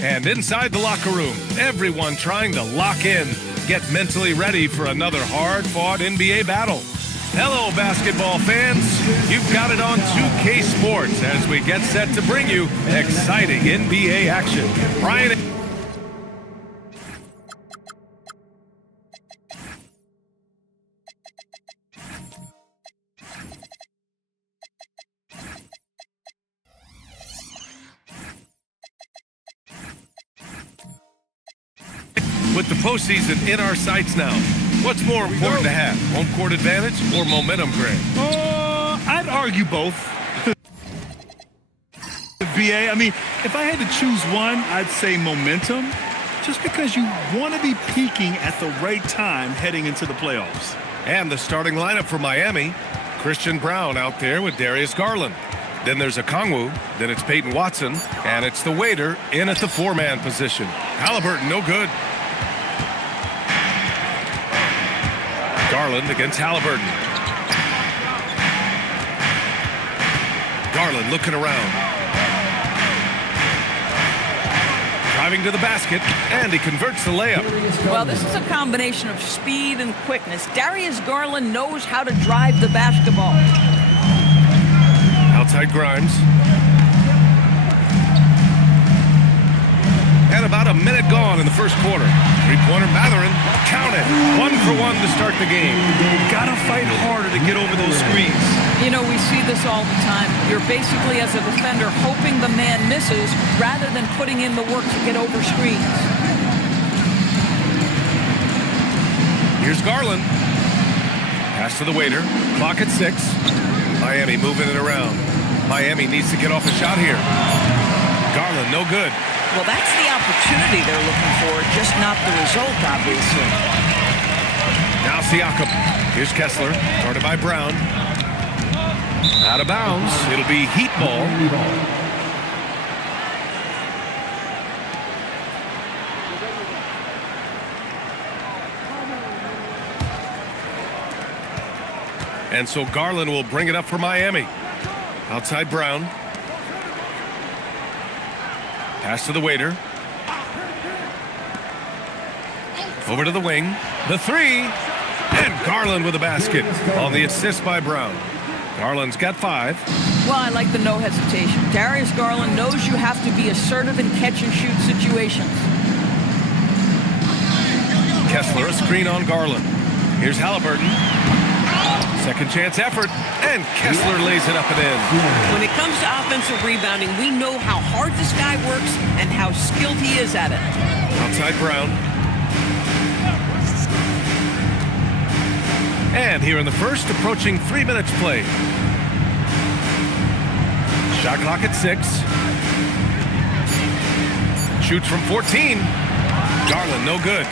And inside the locker room, everyone trying to lock in, get mentally ready for another hard-fought NBA battle. Hello, basketball fans. You've got it on 2K Sports as we get set to bring you exciting NBA action. Brian. With the postseason in our sights now, what's more important to have, home court advantage or momentum, Greg? I'd argue both. BA, I mean, if I had to choose one, I'd say momentum, just because you want to be peaking at the right time heading into the playoffs. And the starting lineup for Miami, Christian Brown out there with Darius Garland. Then there's Okongwu, then it's Peyton Watson, and it's the waiter in at the four-man position. Halliburton, no good. Garland against Halliburton. Garland looking around. Driving to the basket, and he converts the layup. Well, this is a combination of speed and quickness. Darius Garland knows how to drive the basketball. Outside Grimes. And about a minute gone in the first quarter. Three-pointer Mathurin, count it. 1 for 1 to start the game. Gotta fight harder to get over those screens. You know, we see this all the time. You're basically, as a defender, hoping the man misses rather than putting in the work to get over screens. Here's Garland. Pass to the waiter. Clock at 6. Miami moving it around. Miami needs to get off a shot here. Garland, no good. Well, that's the opportunity they're looking for, just not the result, obviously. Now Siakam. Here's Kessler, guarded by Brown. Out of bounds. It'll be Heat ball. And so Garland will bring it up for Miami. Outside Brown. Pass to the waiter. Over to the wing. The three. And Garland with a basket on the assist by Brown. Garland's got 5. Well, I like the no hesitation. Darius Garland knows you have to be assertive in catch-and-shoot situations. Kessler, a screen on Garland. Here's Halliburton. Second chance effort, and Kessler lays it up and in. When it comes to offensive rebounding, we know how hard this guy works and how skilled he is at it. Outside Brown. And here in the first, approaching 3 minutes played. Shot clock at 6. Shoots from 14. Garland, no good.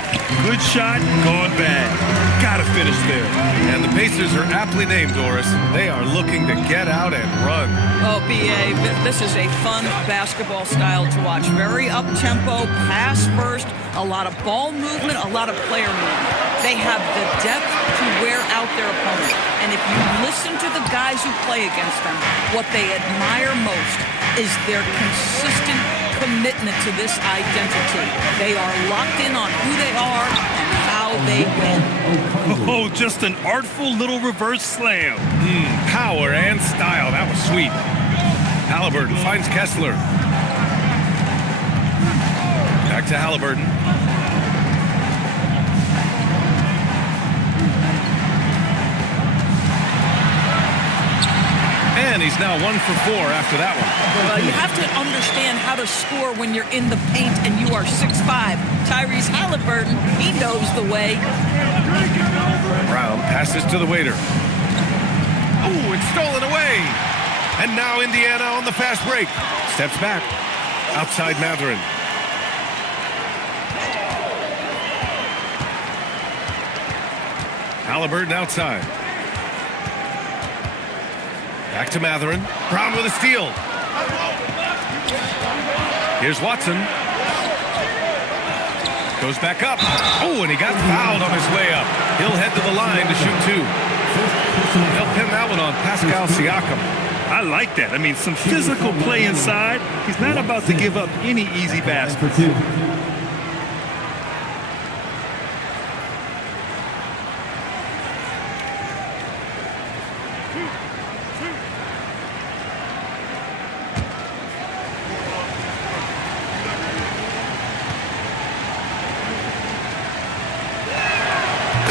Good shot, gone bad. Gotta finish there. And the Pacers are aptly named, Doris. They are looking to get out and run. Oh, B.A., this is a fun basketball style to watch. Very up-tempo, pass first, a lot of ball movement, a lot of player movement. They have the depth to wear out their opponent. And if you listen to the guys who play against them, what they admire most is their consistent commitment to this identity. They are locked in on who they are and how they win. Oh, just an artful little reverse slam. Power and style. That was sweet. Halliburton finds Kessler. Back to Halliburton. And he's now 1 for 4 after that one. Well, you have to understand how to score when you're in the paint and you are 6'5". Tyrese Halliburton, he knows the way. Brown passes to the waiter. Oh, it's stolen away. And now Indiana on the fast break. Steps back. Outside Mathurin. Halliburton outside. Back to Mathurin. Brown with a steal. Here's Watson. Goes back up. Oh, and he got fouled on his way up. He'll head to the line to shoot 2. He'll pin that one on Pascal Siakam. I like that. I mean, some physical play inside. He's not about to give up any easy baskets.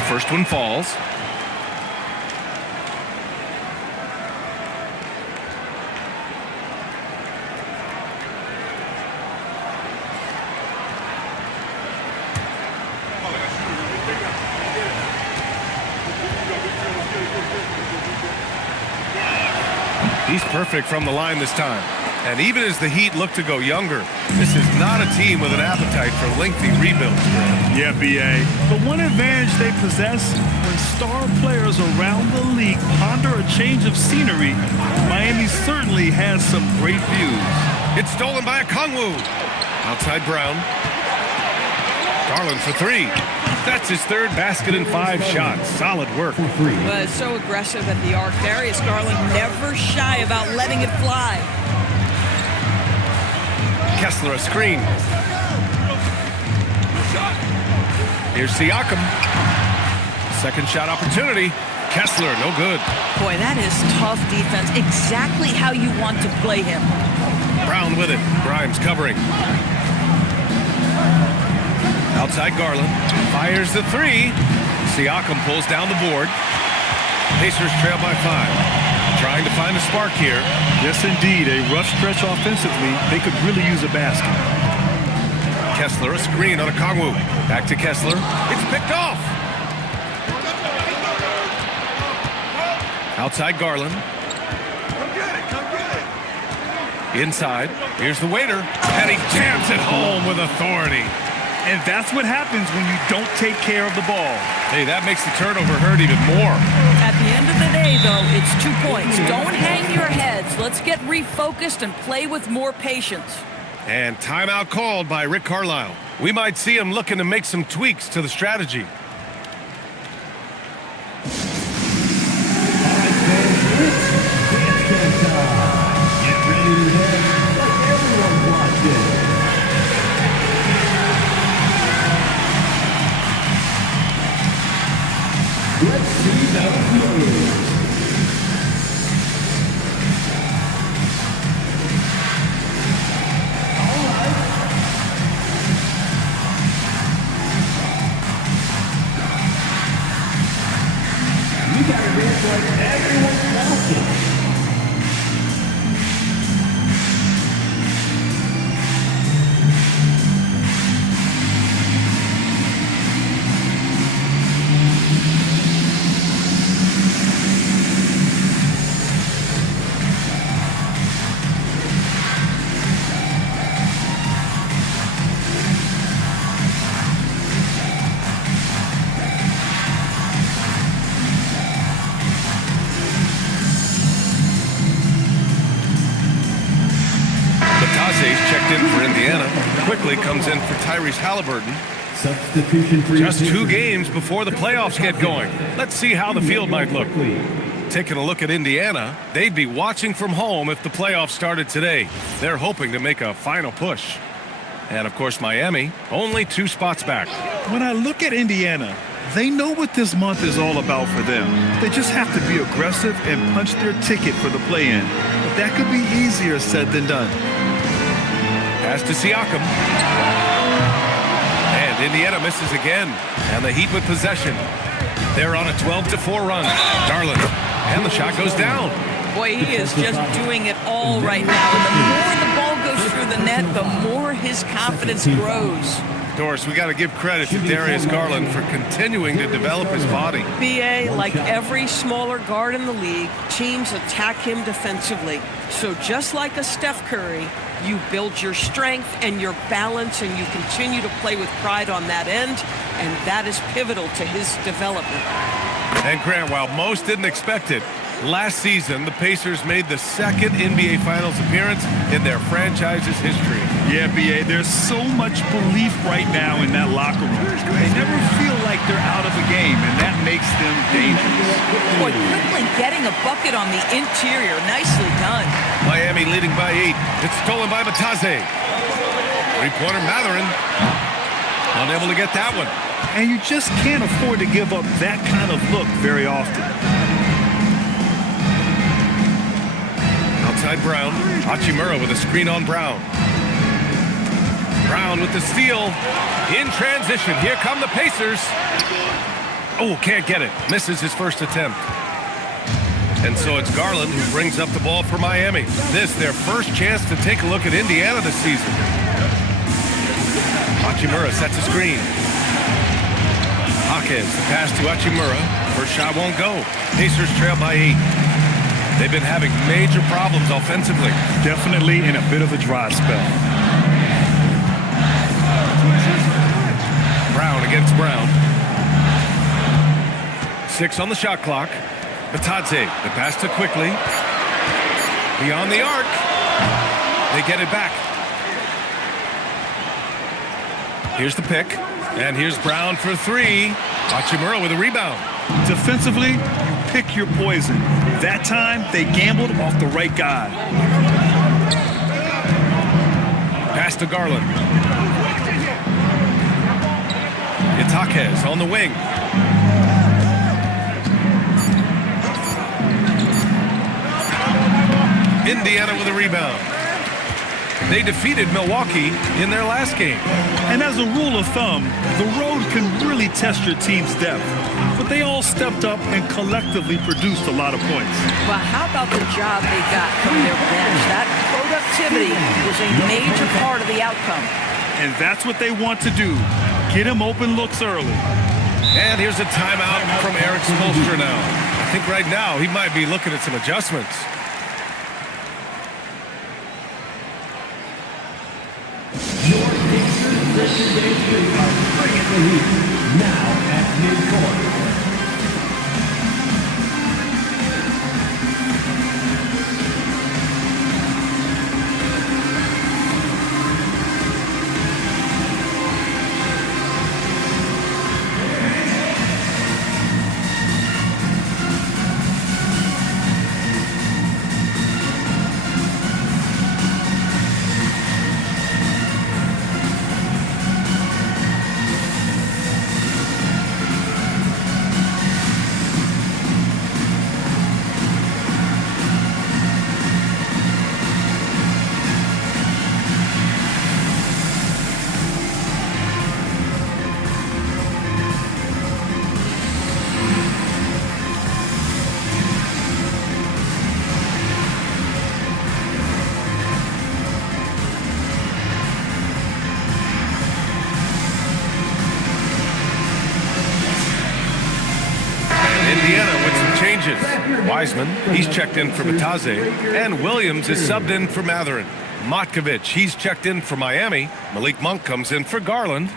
First one falls. He's perfect from the line this time. And even as the Heat look to go younger, this is not a team with an appetite for lengthy rebuilds. Yeah, B.A. The one advantage they possess, when star players around the league ponder a change of scenery, Miami certainly has some great views. It's stolen by Okongwu. Outside Brown. Garland for three. That's his third basket in 5 shots. Solid work. But so aggressive at the arc. Darius Garland never shy about letting it fly. Kessler a screen. Here's Siakam. Second shot opportunity. Kessler, no good. Boy, that is tough defense. Exactly how you want to play him. Brown with it. Grimes covering. Outside Garland. Fires the three. Siakam pulls down the board. Pacers trail by 5. Trying to find a spark here. Yes, indeed. A rough stretch offensively. They could really use a basket. Kessler, a screen on Okongwu. Back to Kessler. It's picked off. Outside Garland. Inside. Here's the waiter. And he jams it home with authority. And that's what happens when you don't take care of the ball. Hey, that makes the turnover hurt even more. At the end of the day, though, it's 2 points. Don't hang your heads. Let's get refocused and play with more patience. And timeout called by Rick Carlisle. We might see him looking to make some tweaks to the strategy. Let's see the field. All right. You got to dance like everyone's watching. Checked in for Indiana. Quickly comes in for Tyrese Halliburton. Substitution for just 2 games before the playoffs get going. Let's see how the field might look. Taking a look at Indiana, they'd be watching from home if the playoffs started today. They're hoping to make a final push. And of course, Miami, only 2 spots back. When I look at Indiana, they know what this month is all about for them. They just have to be aggressive and punch their ticket for the play-in. But that could be easier said than done. Pass to Siakam. And Indiana misses again. And the Heat with possession. They're on a 12-4 run. Garland. And the shot goes down. Boy, he is just doing it all right now. And the more the ball goes through the net, the more his confidence grows. Doris, we got to give credit to Darius Garland for continuing to develop his body. B.A., like every smaller guard in the league, teams attack him defensively. So just like a Steph Curry, you build your strength and your balance, and you continue to play with pride on that end, and that is pivotal to his development. And Grant, while most didn't expect it, last season the Pacers made the 2nd NBA Finals appearance in their franchise's history. Yeah, B.A., there's so much belief right now in that locker room. They never feel like like they're out of the game, and that makes them dangerous. Boy, quickly getting a bucket on the interior. Nicely done. Miami leading by 8. It's stolen by Batadze. Three-pointer Matherin. Unable to get that one. And you just can't afford to give up that kind of look very often. Outside Brown. Hachimura with a screen on Brown. Brown with the steal. In transition. Here come the Pacers. Oh, can't get it. Misses his first attempt. And so it's Garland who brings up the ball for Miami. This their first chance to take a look at Indiana this season. Hachimura sets a screen. Jaquez, the pass to Hachimura. First shot won't go. Pacers trail by 8. They've been having major problems offensively. Definitely in a bit of a dry spell. Brown against Brown. 6 on the shot clock. Batadze, the pass to quickly. Beyond the arc. They get it back. Here's the pick. And here's Brown for 3. Hachimura with a rebound. Defensively, you pick your poison. That time, they gambled off the right guy. Pass to Garland. It's Jaquez on the wing. Indiana with a rebound. They defeated Milwaukee in their last game. And as a rule of thumb, the road can really test your team's depth. But they all stepped up and collectively produced a lot of points. Well, how about the job they got from their bench? That productivity was a major part of the outcome. And that's what they want to do. Get him open looks early. And here's a timeout from Eric Spoelstra now. I think right now he might be looking at some adjustments. Your Pacers yesterday are bringing the heat. Now at midcourt. Indiana with some changes. Wiseman, he's checked in for Batadze, and Williams is subbed in for Matherin. Matkovic, he's checked in for Miami. Malik Monk comes in for Garland.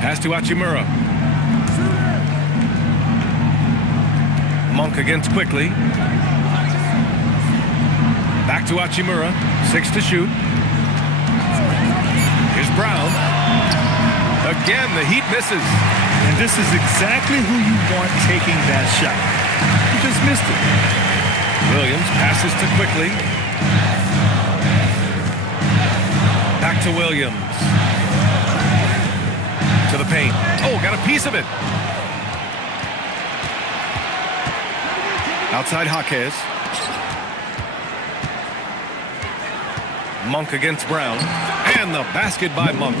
Pass to Hachimura. Monk against quickly. Back to Hachimura. 6 to shoot. Here's Brown. Again, the Heat misses. And this is exactly who you want taking that shot. You just missed it. Williams passes to quickly. Back to Williams. To the paint. Oh, got a piece of it. Outside Jaquez. Monk against Brown. And the basket by Monk.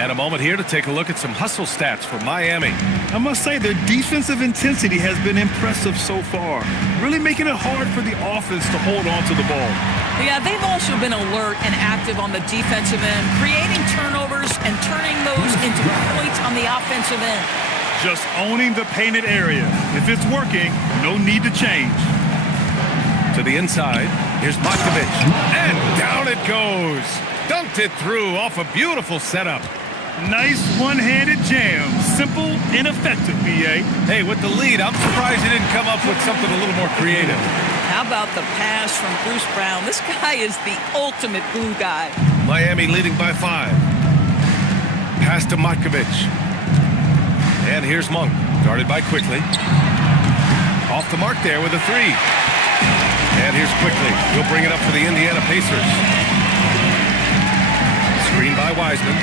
And a moment here to take a look at some hustle stats for Miami. I must say their defensive intensity has been impressive so far, really making it hard for the offense to hold on to the ball. Yeah, they've also been alert and active on the defensive end, creating turnovers and turning those into points on the offensive end. Just owning the painted area. If it's working, no need to change. To the inside, here's Matkovic. And down it goes. Dunked it through off a beautiful setup. Nice one-handed jam. Simple and effective, B.A. Hey, with the lead, I'm surprised he didn't come up with something a little more creative. How about the pass from Bruce Brown? This guy is the ultimate glue guy. Miami leading by 5. Pass to Matkovic. And here's Monk, guarded by Quickly. Off the mark there with a 3. And here's Quickly. He'll bring it up for the Indiana Pacers. Screen by Wiseman.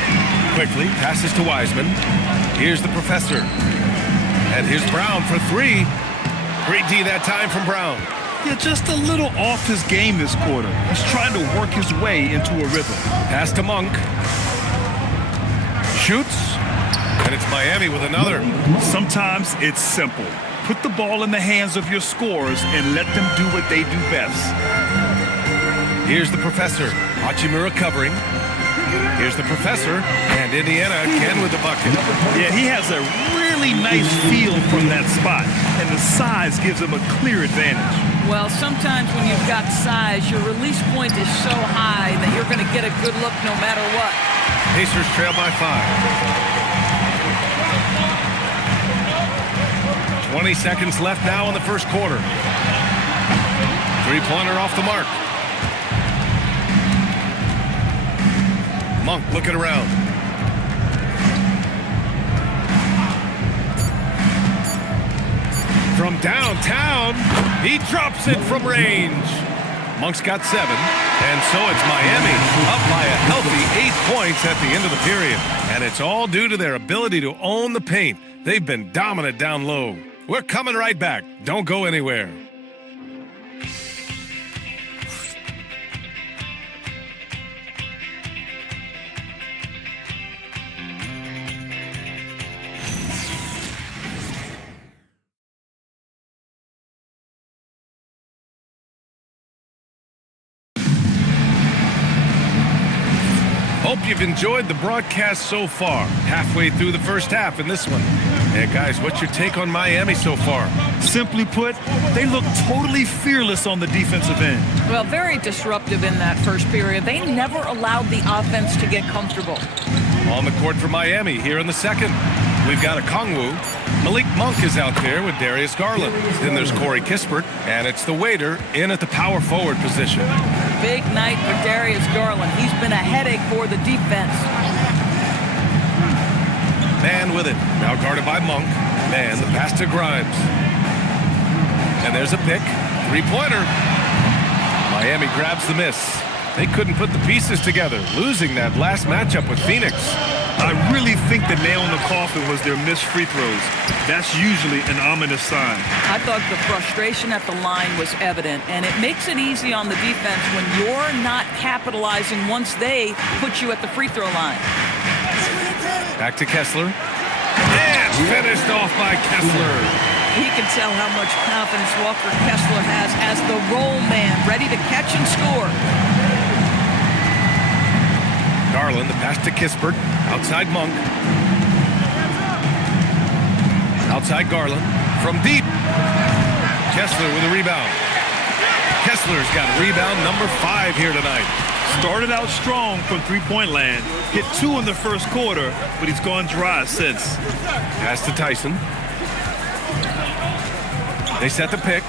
Quickly passes to Wiseman. Here's the Professor. And here's Brown for 3. Great D that time from Brown. Yeah, just a little off his game this quarter. He's trying to work his way into a rhythm. Pass to Monk. Shoots. And it's Miami with another. Sometimes it's simple. Put the ball in the hands of your scorers and let them do what they do best. Here's the Professor. Hachimura covering. Here's the Professor. And Indiana again with the bucket. Yeah, he has a really nice feel from that spot. And the size gives him a clear advantage. Well, sometimes when you've got size, your release point is so high that you're going to get a good look no matter what. Pacers trail by 5. 20 seconds left now in the first quarter. Three-pointer off the mark. Monk looking around. From downtown, he drops it from range. Monk's got 7, and so it's Miami up by a healthy 8 points at the end of the period. And it's all due to their ability to own the paint. They've been dominant down low. We're coming right back. Don't go anywhere. Hope you've enjoyed the broadcast so far. Halfway through the first half in this one. Yeah, guys, what's your take on Miami so far? Simply put, they look totally fearless on the defensive end. Well, very disruptive in that first period. They never allowed the offense to get comfortable. On the court for Miami here in the second. We've got a Kongwu. Malik Monk is out there with Darius Garland. Then there's Corey Kispert, and it's the waiter in at the power forward position. Big night for Darius Garland. He's been a headache for the defense. Man with it. Now guarded by Monk. Man, the pass to Grimes. And there's a pick. Three-pointer. Miami grabs the miss. They couldn't put the pieces together, losing that last matchup with Phoenix. I really think the nail in the coffin was their missed free throws. That's usually an ominous sign. I thought the frustration at the line was evident, and it makes it easy on the defense when you're not capitalizing once they put you at the free throw line. Back to Kessler. And finished off by Kessler. He can tell how much confidence Walker Kessler has as the roll man, ready to catch and score. Garland, the pass to Kispert. Outside Monk. Outside Garland. From deep. Kessler with a rebound. Kessler's got rebound number 5 here tonight. Started out strong from three-point land. Hit 2 in the first quarter, but he's gone dry since. Pass to Tyson. They set the pick.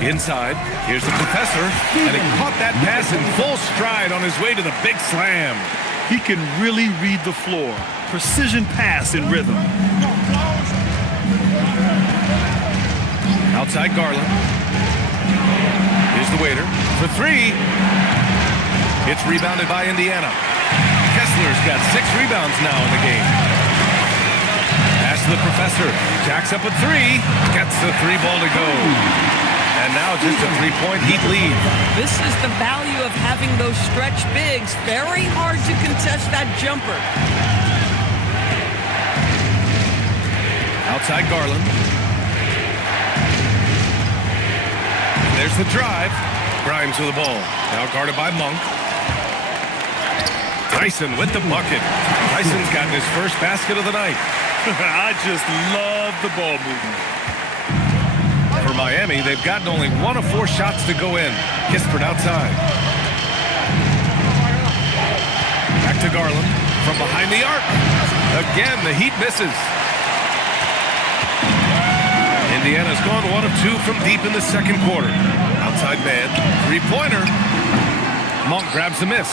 Inside, here's the Professor, and he caught that pass in full stride on his way to the big slam. He can really read the floor. Precision pass in rhythm. Outside Garland. Here's the waiter for 3. It's rebounded by Indiana. Kessler's got 6 rebounds now in the game. Pass to the Professor. Jacks up a 3. Gets the 3 ball to go. And now just a 3-point Heat lead. This is the value of having those stretch bigs. Very hard to contest that jumper. Outside Garland. There's the drive. Grimes with the ball. Now guarded by Monk. Tyson with the bucket. Tyson's gotten his first basket of the night. I just love the ball movement. For Miami, they've gotten only 1 of 4 shots to go in. Kispert outside. Back to Garland. from behind the arc. Again, the Heat misses. Indiana's gone 1 of 2 from deep in the second quarter. Outside man, three-pointer. Monk grabs the miss.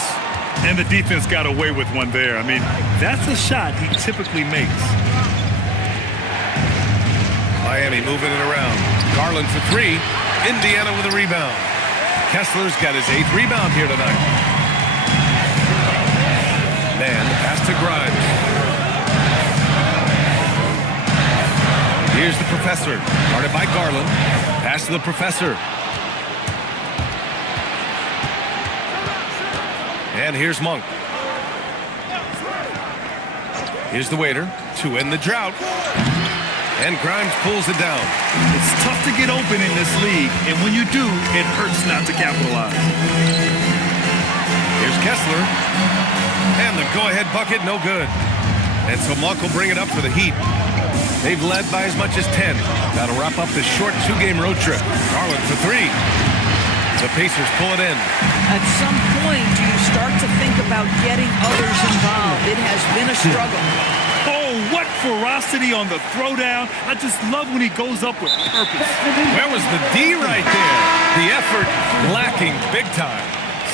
And the defense got away with one there. I mean, that's a shot he typically makes. Miami moving it around. Garland for 3. Indiana with a rebound. Kessler's got his 8th rebound here tonight. Man, the pass to Grimes. Here's the professor. Guarded by Garland. Pass to the professor. And here's Monk. Here's the waiter to end the drought. And Grimes pulls it down. It's tough to get open in this league, and when you do, it hurts not to capitalize. Here's Kessler. And the go-ahead bucket, no good. And so Monk will bring it up for the Heat. They've led by as much as 10. That'll wrap up the short 2-game road trip. Garland for 3. The Pacers pull it in. At some point, do you start to think about getting others involved? It has been a struggle. Oh, what ferocity on the throwdown. I just love when he goes up with purpose. Where was the D right there? The effort lacking big time.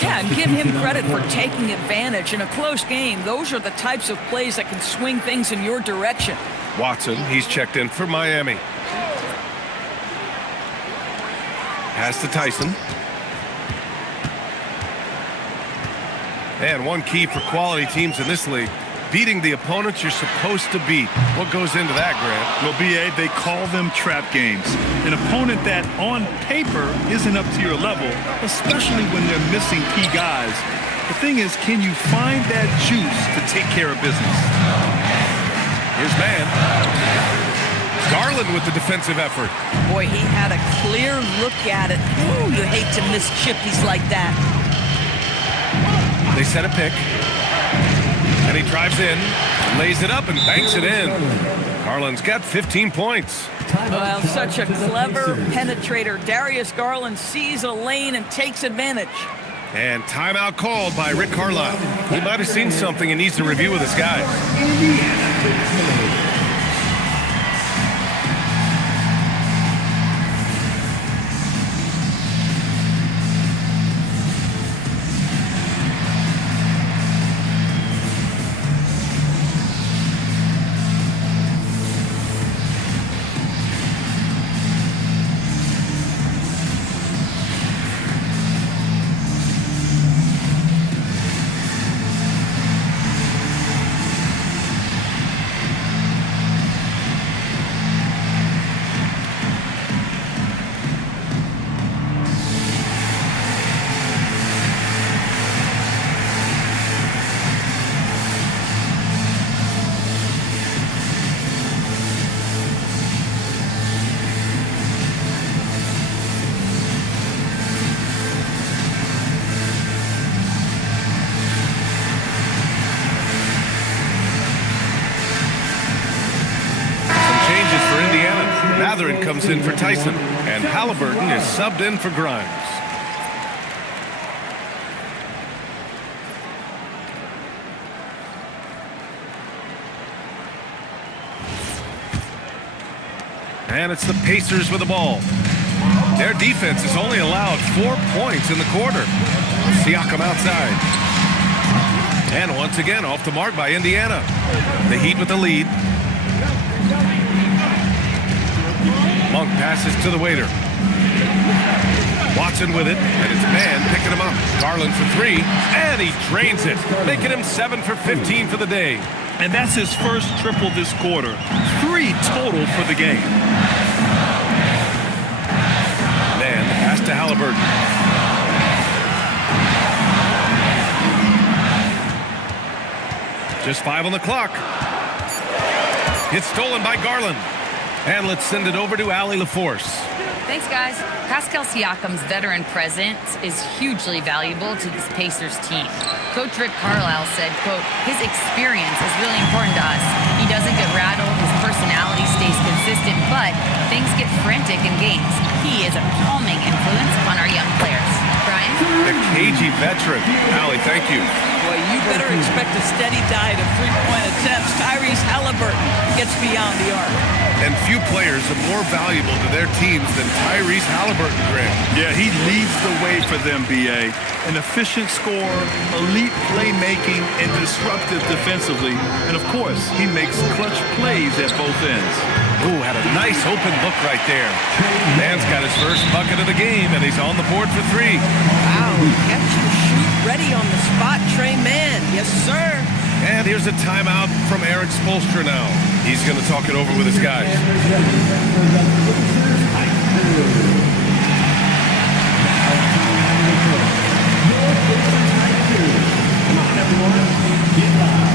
Yeah, and give him credit for taking advantage in a close game. Those are the types of plays that can swing things in your direction. Watson, he's checked in for Miami. Pass to Tyson. And one key for quality teams in this league, beating the opponents you're supposed to beat. What goes into that, Grant? Well, B.A., they call them trap games. An opponent that, on paper, isn't up to your level, especially when they're missing key guys. The thing is, can you find that juice to take care of business? Here's man. Garland with the defensive effort. Boy, he had a clear look at it. Ooh, you hate to miss chippies like that. They set a pick. And he drives in, lays it up, and banks it in. Garland's got 15 points. Well, such a clever penetrator. Darius Garland sees a lane and takes advantage. And timeout called by Rick Carlisle. He might have seen something and needs to review with his guys. Mathurin comes in for Tyson, and Halliburton is subbed in for Grimes. And it's the Pacers with the ball. Their defense has only allowed 4 points in the quarter. Siakam outside. And once again, off the mark by Indiana. The Heat with the lead. Monk passes to the waiter. Watson with it, and it's man picking him up. Garland for 3, and he drains it, making him 7 for 15 for the day. And that's his first triple this quarter. 3 total for the game. Man, the pass to Halliburton. Just 5 on the clock. It's stolen by Garland. And let's send it over to Allie LaForce. Thanks, guys. Pascal Siakam's veteran presence is hugely valuable to this Pacers team. Coach Rick Carlisle said, quote, his experience is really important to us. He doesn't get rattled, his personality stays consistent, but things get frantic in games. He is a calming influence on our young players. Brian? The cagey veteran. Allie, thank you. Boy, you better expect a steady diet of three-point attempts. Tyrese Halliburton gets beyond the arc. And few players are more valuable to their teams than Tyrese Halliburton, Grant. Yeah, he leads the way for them, B.A. An efficient scorer, elite playmaking, and disruptive defensively. And, of course, he makes clutch plays at both ends. Ooh, had a nice open look right there. Man's got his first bucket of the game, and he's on the board for 3. Wow, catch and shoot ready on the spot, Trey Mann. Yes, sir. And here's a timeout from Eric Spoelstra now. He's going to talk it over with his guys. Come on, everyone. Get live.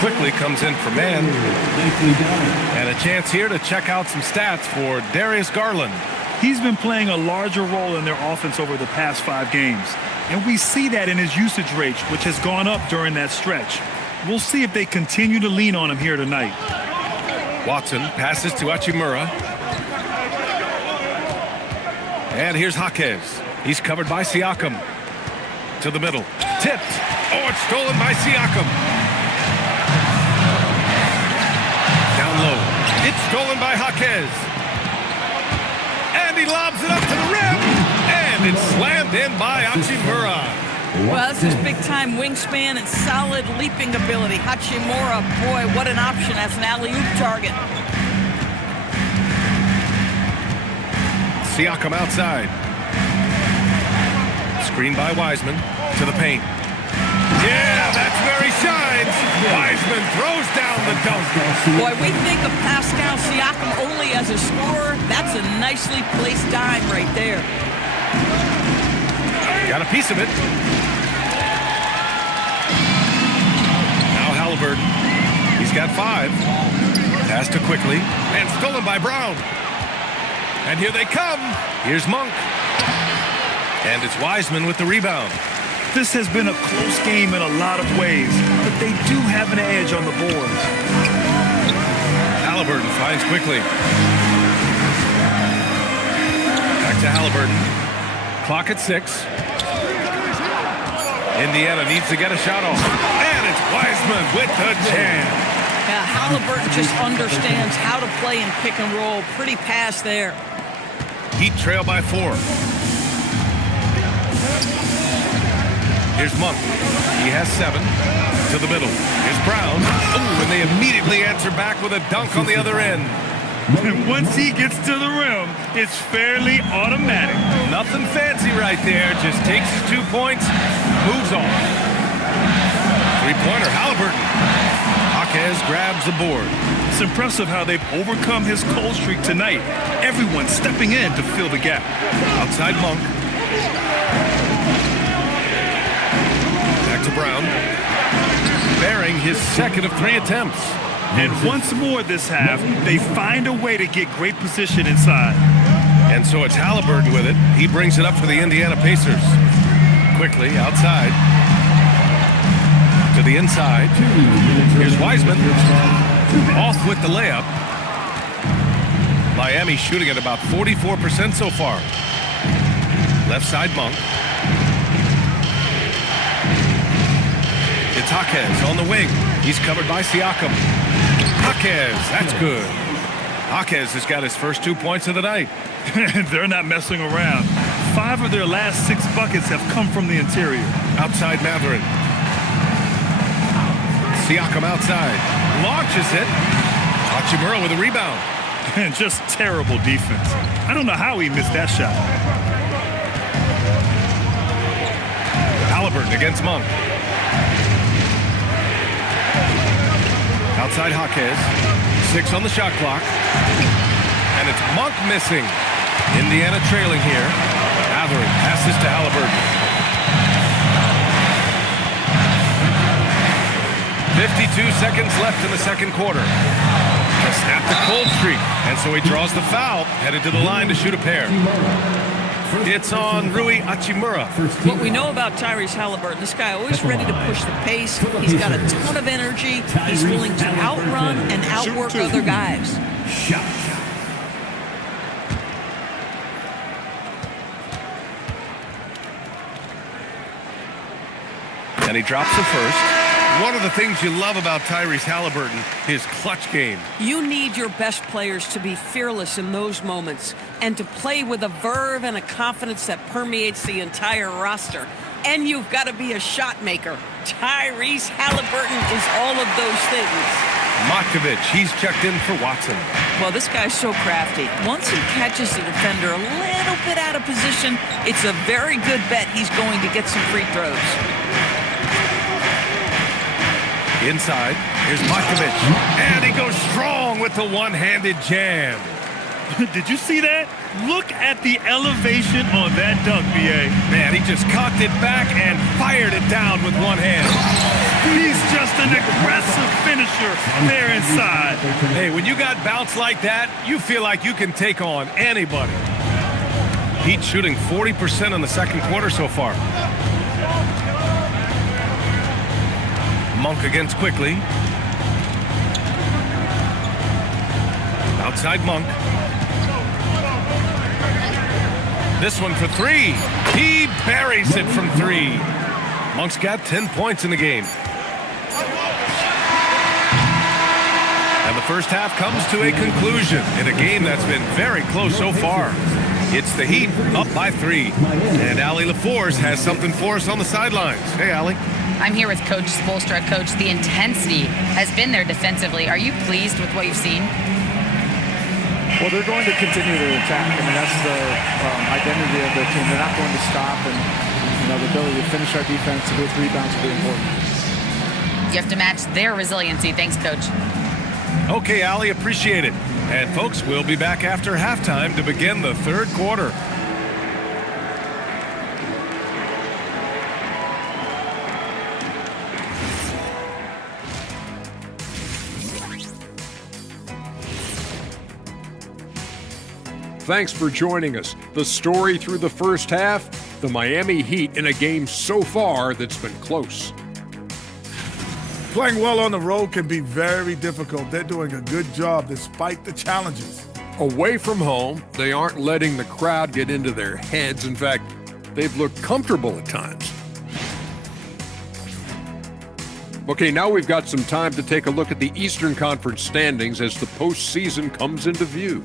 Quickly comes in for man. And a chance here to check out some stats for Darius Garland. He's been playing a larger role in their offense over the past 5 games. And we see that in his usage rate, which has gone up during that stretch. We'll see if they continue to lean on him here tonight. Watson passes to Hachimura. And here's Jaquez. He's covered by Siakam. To the middle. Tipped. Oh, it's stolen by Siakam. Low. It's stolen by Jaquez. And he lobs it up to the rim. And it's slammed in by Hachimura. Well, this is big-time wingspan and solid leaping ability. Hachimura, boy, what an option as an alley-oop target. Siakam outside. Screen by Wiseman to the paint. Yeah, that's where he shines. Wiseman throws down the dunk. Boy, we think of Pascal Siakam only as a scorer. That's a nicely placed dime right there. Got a piece of it. Now Halliburton. He's got 5. Pass to Quickly. And stolen by Brown. And here they come. Here's Monk. And it's Wiseman with the rebound. This has been a close game in a lot of ways, but they do have an edge on the boards. Halliburton finds Quickly. Back to Halliburton. Clock at 6. Indiana needs to get a shot off. And it's Wiseman with the jam. Yeah, Halliburton just understands how to play in pick and roll. Pretty pass there. Heat trail by 4. Here's Monk. He has 7. To the middle. Here's Brown. Ooh, and they immediately answer back with a dunk on the other end. And once he gets to the rim, it's fairly automatic. Nothing fancy right there. Just takes his 2 points, moves on. 3-pointer, Halliburton. Jaquez grabs the board. It's impressive how they've overcome his cold streak tonight. Everyone stepping in to fill the gap. Outside Monk. Back to Brown. Bearing his second of 3 attempts. And once more this half, they find a way to get great position inside. And so it's Halliburton with it. He brings it up for the Indiana Pacers. Quickly outside. To the inside. Here's Wiseman. Off with the layup. Miami shooting at about 44% so far. Left side Monk. It's Jaquez on the wing. He's covered by Siakam. Jaquez, that's good. Jaquez has got his first 2 points of the night. They're not messing around. 5 of their last 6 buckets have come from the interior. Outside Matherin. Siakam outside. Launches it. Hachimura with a rebound. And just terrible defense. I don't know how he missed that shot. Halliburton against Monk. Outside Jaquez. 6 on the shot clock. And it's Monk missing. Indiana trailing here. Mathurin passes to Halliburton. 52 seconds left in the second quarter. To snap the cold streak. And so he draws the foul, headed to the line to shoot a pair. It's on Rui Hachimura. What we know about Tyrese Halliburton, this guy always ready to push the pace. He's got a ton of energy. He's willing to outrun and outwork other guys. Shot. And he drops the first. One of the things you love about Tyrese Halliburton, his clutch game. You need your best players to be fearless in those moments and to play with a verve and a confidence that permeates the entire roster. And you've got to be a shot maker. Tyrese Halliburton is all of those things. Matkovic, he's checked in for Watson. Well, this guy's so crafty. Once he catches the defender a little bit out of position, it's a very good bet he's going to get some free throws. Inside, here's Matkovic. And he goes strong with the one-handed jam. Did you see that? Look at the elevation on that dunk, B.A. Man, he just cocked it back and fired it down with one hand. He's just an aggressive finisher there inside. Hey, when you got bounce like that, you feel like you can take on anybody. Heat shooting 40% in the second quarter so far. Monk against Quickly. Outside Monk. This one for 3. He buries it from 3. Monk's got 10 points in the game. And the first half comes to a conclusion in a game that's been very close so far. It's the Heat up by 3. And Allie LaForce has something for us on the sidelines. Hey, Allie. I'm here with Coach Spoelstra. Coach, the intensity has been there defensively. Are you pleased with what you've seen? Well, they're going to continue to attack. I mean, that's the identity of their team. They're not going to stop, and the ability to finish our defense with rebounds will be important. You have to match their resiliency. Thanks, Coach. Okay, Allie, appreciate it. And folks, we'll be back after halftime to begin the third quarter. Thanks for joining us. The story through the first half, the Miami Heat in a game so far that's been close. Playing well on the road can be very difficult. They're doing a good job despite the challenges. Away from home, they aren't letting the crowd get into their heads. In fact, they've looked comfortable at times. Okay, now we've got some time to take a look at the Eastern Conference standings as the postseason comes into view.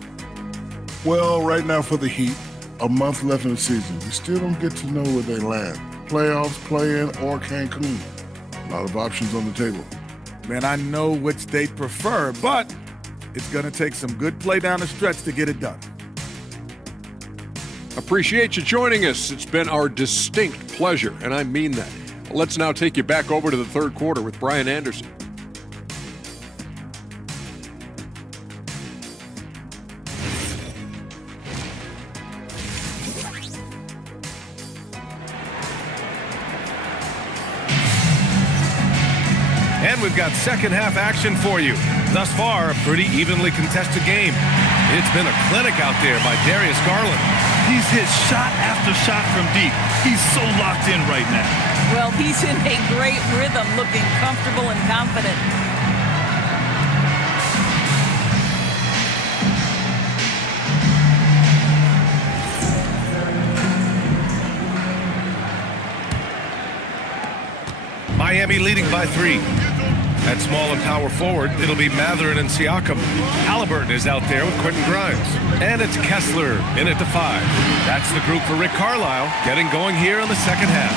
Well, right now for the Heat, a month left in the season. We still don't get to know where they land. Playoffs, play-in, or Cancun. A lot of options on the table. Man, I know which they prefer, but it's going to take some good play down the stretch to get it done. Appreciate you joining us. It's been our distinct pleasure, and I mean that. Let's now take you back over to the third quarter with Brian Anderson. And we've got second half action for you. Thus far, a pretty evenly contested game. It's been a clinic out there by Darius Garland. He's hit shot after shot from deep. He's so locked in right now. Well, he's in a great rhythm, looking comfortable and confident. Miami leading by 3. At small and power forward, it'll be Mathurin and Siakam. Halliburton is out there with Quentin Grimes. And it's Kessler in at the 5. That's the group for Rick Carlisle, getting going here in the second half.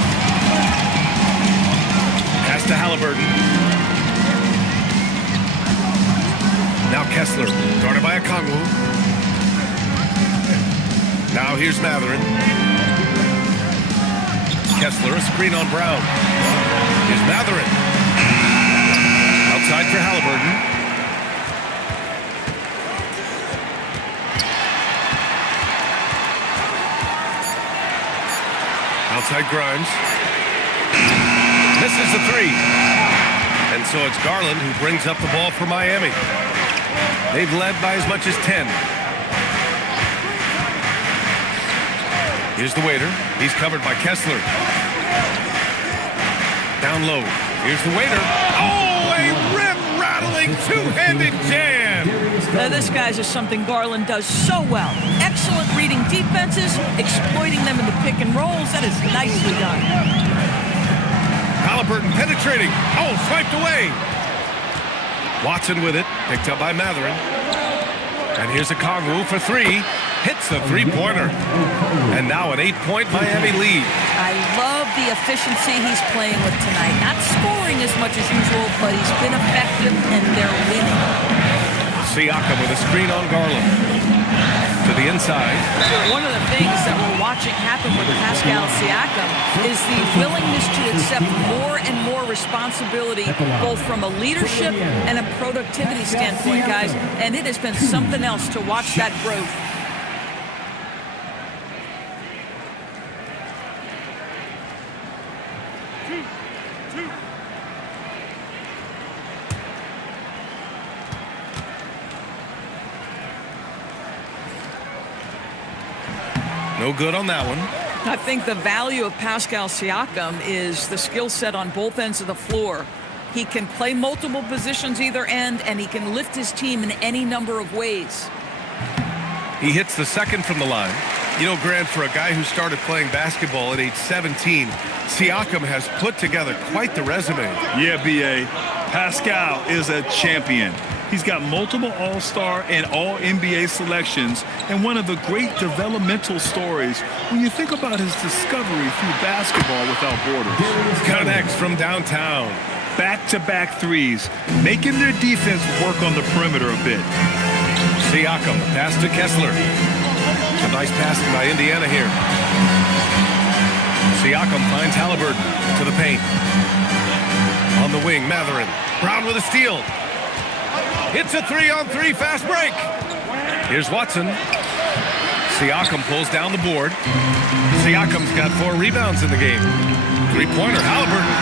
Pass to Halliburton. Now Kessler, guarded by Okongwu. Now here's Matherin. Kessler, a screen on Brown. Here's Matherin. Outside for Halliburton. Outside Grimes. Misses the three. And so it's Garland who brings up the ball for Miami. They've led by as much as 10. Here's the waiter. He's covered by Kessler. Down low. Here's the waiter. Oh, a rim-rattling two-handed jam. Now, this, guys, is something Garland does so well. Excellent reading defenses, exploiting them in the pick and rolls. That is nicely done. Halliburton penetrating. Oh, swiped away. Watson with it. Picked up by Matherin. And here's Okongwu for three. Hits the three-pointer. And now an 8-point Miami lead. I love the efficiency he's playing with tonight. Not scoring as much as usual, but he's been effective, and they're winning. Siakam with a screen on Garland. To the inside. One of the things that we're watching happen with Pascal Siakam is the willingness to accept more and more responsibility, both from a leadership and a productivity standpoint, guys. And it has been something else to watch that growth. No good on that one. I think the value of Pascal Siakam is the skill set on both ends of the floor. He can play multiple positions either end, and he can lift his team in any number of ways. He hits the second from the line. You know, Grant, for a guy who started playing basketball at age 17, Siakam has put together quite the resume. Yeah, B.A. Pascal is a champion. He's got multiple All-Star and All-NBA selections, and one of the great developmental stories when you think about his discovery through basketball without borders. Connects from downtown. Back-to-back threes, making their defense work on the perimeter a bit. Siakam, pass to Kessler. A nice passing by Indiana here. Siakam finds Halliburton to the paint. On the wing, Matherin. Brown with a steal. It's a 3-on-3 fast break. Here's Watson. Siakam pulls down the board. Siakam's got 4 rebounds in the game. Three-pointer, Halliburton.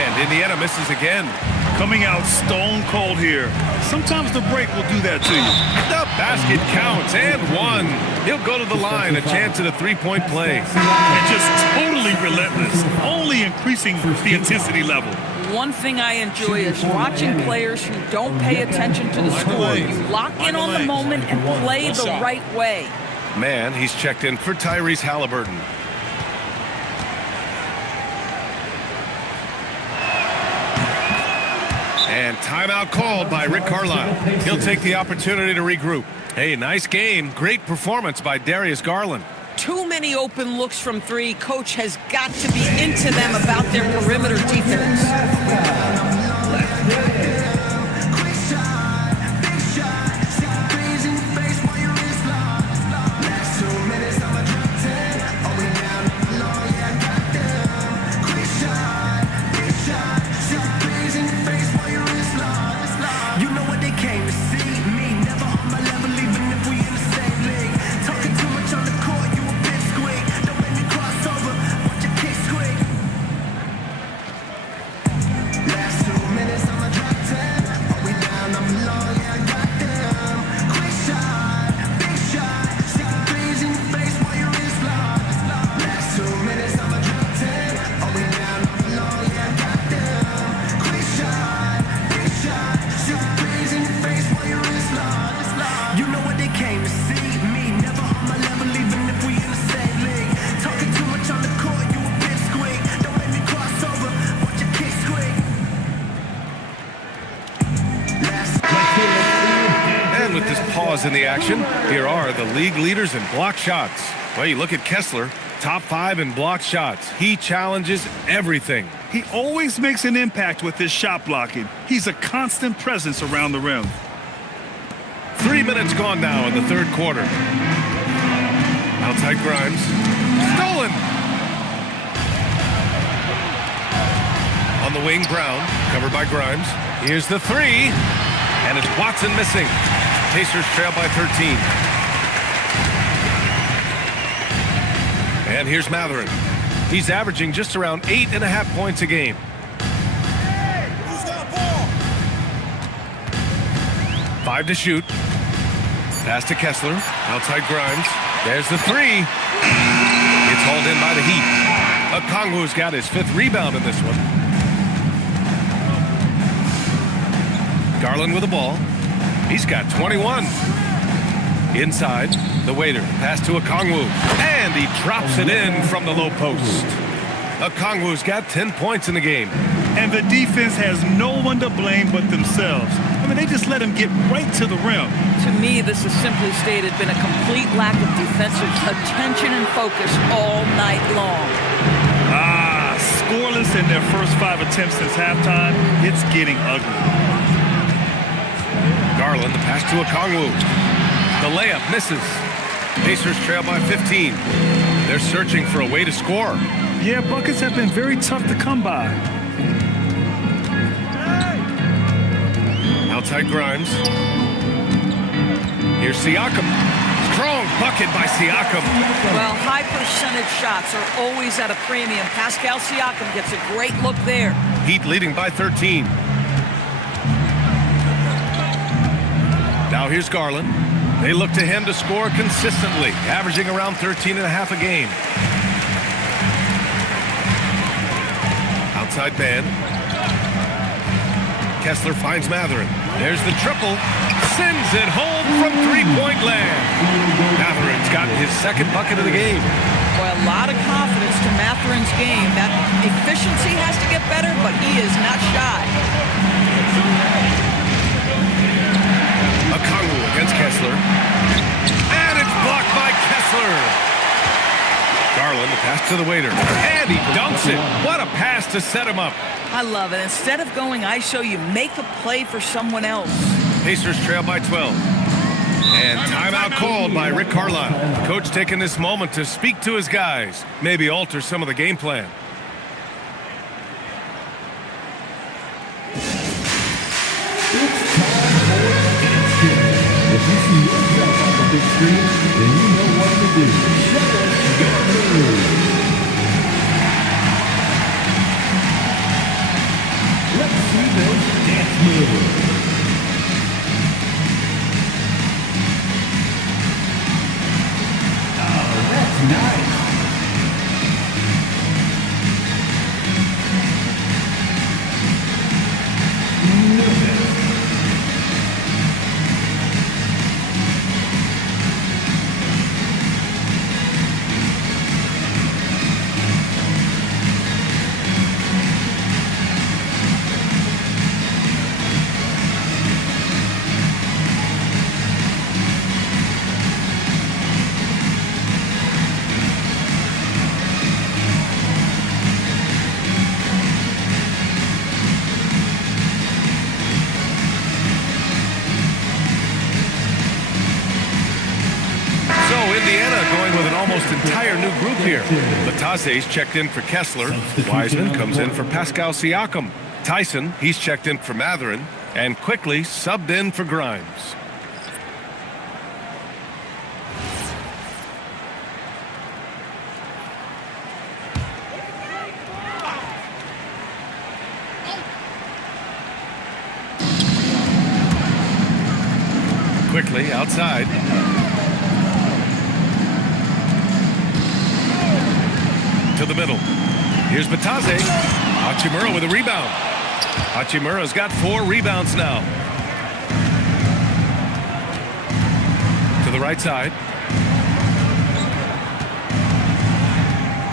And Indiana misses again. Coming out stone cold here. Sometimes the break will do that to you. The basket counts, and one. He'll go to the line, a chance at a three-point play. And just totally relentless, only increasing the intensity level. One thing I enjoy is watching players who don't pay attention to the score. You lock in on the moment and play the right way. Man, he's checked in for Tyrese Halliburton. And timeout called by Rick Carlisle. He'll take the opportunity to regroup. Hey, nice game. Great performance by Darius Garland. Too many open looks from three. Coach has got to be into them about their perimeter defense. In the action, here are the league leaders in block shots. Well, you look at Kessler, top 5 in block shots. He challenges everything. He always makes an impact with his shot blocking. He's a constant presence around the rim. 3 minutes gone now in the third quarter. Outside Grimes. Stolen! On the wing, Brown. Covered by Grimes. Here's the three. And it's Watson missing. Pacers trail by 13. And here's Matherin. He's averaging just around 8.5 points a game. Who's got a ball? 5 to shoot. Pass to Kessler. Outside Grimes. There's the three. It's hauled in by the Heat. Okongwu's got his 5th rebound in this one. Garland with the ball. He's got 21. Inside, the waiter. Pass to Okongwu. And he drops it in from the low post. Okongwu's got 10 points in the game. And the defense has no one to blame but themselves. I mean, they just let him get right to the rim. To me, this has simply stated been a complete lack of defensive attention and focus all night long. Scoreless in their first 5 attempts since halftime. It's getting ugly. Garland, the pass to Okongwu. The layup misses. Pacers trail by 15. They're searching for a way to score. Yeah, buckets have been very tough to come by. Outside Grimes. Here's Siakam. Strong bucket by Siakam. Well, high percentage shots are always at a premium. Pascal Siakam gets a great look there. Heat leading by 13. Now here's Garland. They look to him to score consistently, averaging around 13.5 a game. Outside man. Kessler finds Matherin. There's the triple. Sends it home from three-point land. Matherin's got his 2nd bucket of the game. Boy, a lot of confidence to Matherin's game. That efficiency has to get better, but he is not shy. Okongwu against Kessler. And it's blocked by Kessler. Garland, the pass to the waiter. And he dunks it. What a pass to set him up. I love it. Instead of going ISO, you make a play for someone else. Pacers trail by 12. And timeout called by Rick Carlisle. Coach taking this moment to speak to his guys. Maybe alter some of the game plan. If you see yourself on the big screen, then you know what to do. Show us your moves. Let's see those dance moves. Oh, that's nice. Entire new group here. Batase's checked in for Kessler. Wiseman comes in for Pascal Siakam. Tyson, he's checked in for Matherin. And quickly subbed in for Grimes. Quickly outside. To the middle. Here's Batase. Hachimura with a rebound. Hachimura's got 4 rebounds now. To the right side.